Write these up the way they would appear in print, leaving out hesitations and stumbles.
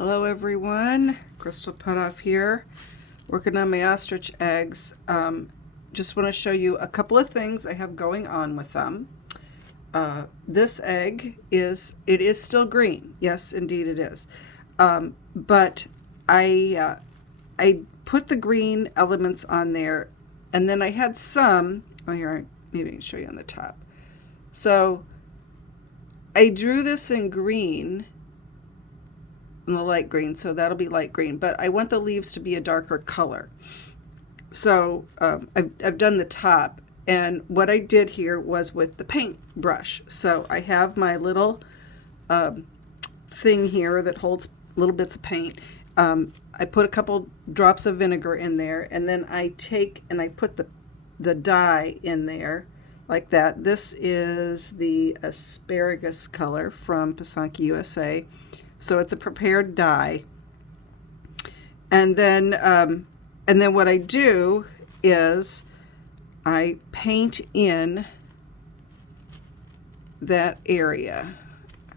Hello everyone, Crystal Putoff here, working on my ostrich eggs. Just want to show you a couple of things I have going on with them. This egg is still green. Yes, indeed it is. But I put the green elements on there, and then I had some, oh here, maybe I can show you on the top. So I drew this in green, in the light green, so that'll be light green, but I want the leaves to be a darker color. So I've done the top, and what I did here was with the paint brush. So I have my little thing here that holds little bits of paint. I put a couple drops of vinegar in there, and then I take and I put the dye in there like that. This is the asparagus color from Pysanky, USA. So it's a prepared dye. And then what I do is I paint in that area.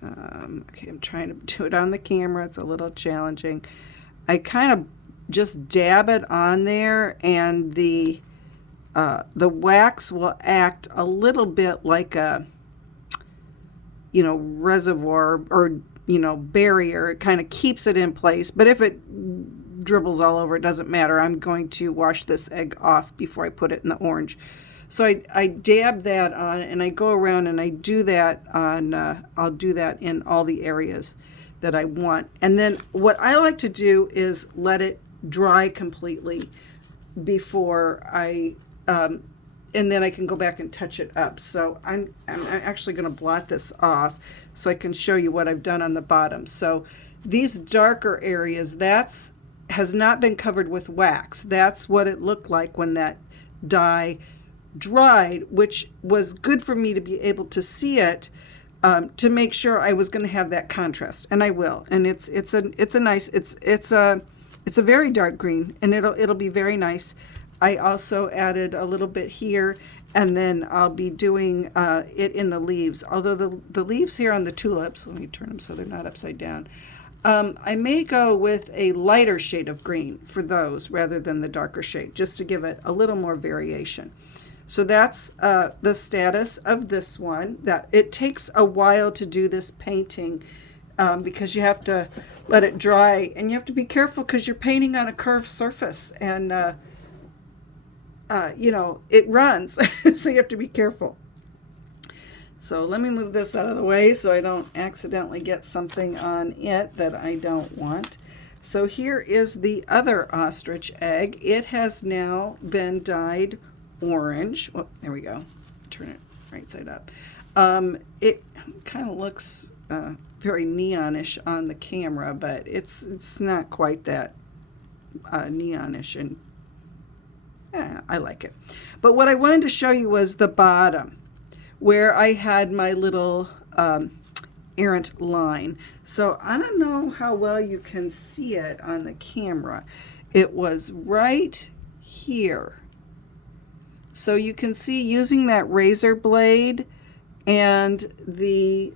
Okay, I'm trying to do it on the camera. It's a little challenging. I kind of just dab it on there, and the wax will act a little bit like a, reservoir or, barrier. It kind of keeps it in place. But if it dribbles all over, it doesn't matter. I'm going to wash this egg off before I put it in the orange. So I dab that on, and I go around and I do that on, I'll do that in all the areas that I want. And then what I like to do is let it dry completely before I, and then I can go back and touch it up. So I'm actually going to blot this off so I can show you what I've done on the bottom. So these darker areas, has not been covered with wax. That's what it looked like when that dye dried, which was good for me to be able to see it, to make sure I was going to have that contrast, and I will. And it's a very dark green, and it'll be very nice. I also added a little bit here, and then I'll be doing it in the leaves. Although the leaves here on the tulips, let me turn them so they're not upside down. I may go with a lighter shade of green for those rather than the darker shade, just to give it a little more variation. So that's the status of this one. That it takes a while to do this painting because you have to let it dry, and you have to be careful because you're painting on a curved surface, and it runs, so you have to be careful. So let me move this out of the way so I don't accidentally get something on it that I don't want. So here is the other ostrich egg. It has now been dyed orange. Oh, there we go. Turn it right side up. It kind of looks very neonish on the camera, but it's not quite that neonish, and I like it. But what I wanted to show you was the bottom, where I had my little errant line. So I don't know how well you can see it on the camera. It was right here. So you can see, using that razor blade and the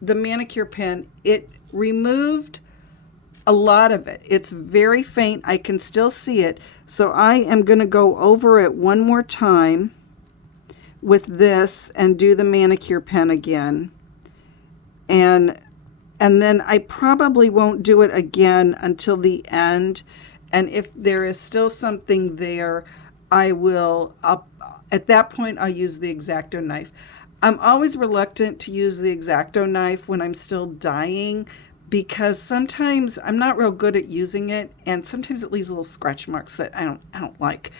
manicure pen, it removed a lot of it. It's very faint. I can still see it. So I am going to go over it one more time with this and do the manicure pen again. And then I probably won't do it again until the end. And if there is still something there, at that point, I'll use the X-Acto knife. I'm always reluctant to use the X-Acto knife when I'm still dyeing, because sometimes I'm not real good at using it, and sometimes it leaves little scratch marks that I don't like.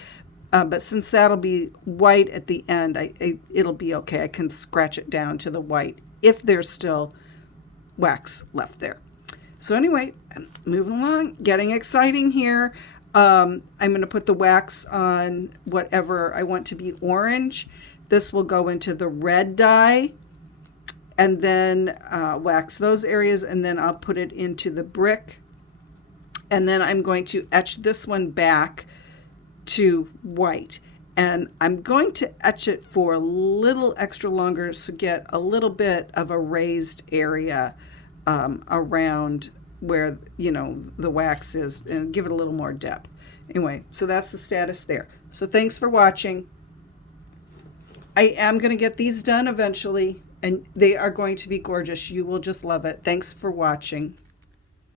But since that'll be white at the end, it'll be okay. I can scratch it down to the white if there's still wax left there. So anyway, moving along, getting exciting here. I'm going to put the wax on whatever I want to be orange. This will go into the red dye, and then wax those areas, and then I'll put it into the brick. And then I'm going to etch this one back to white. And I'm going to etch it for a little extra longer to get a little bit of a raised area around where, you know, the wax is and give it a little more depth. Anyway, so that's the status there. So thanks for watching. I am going to get these done eventually, and they are going to be gorgeous. You will just love it. Thanks for watching.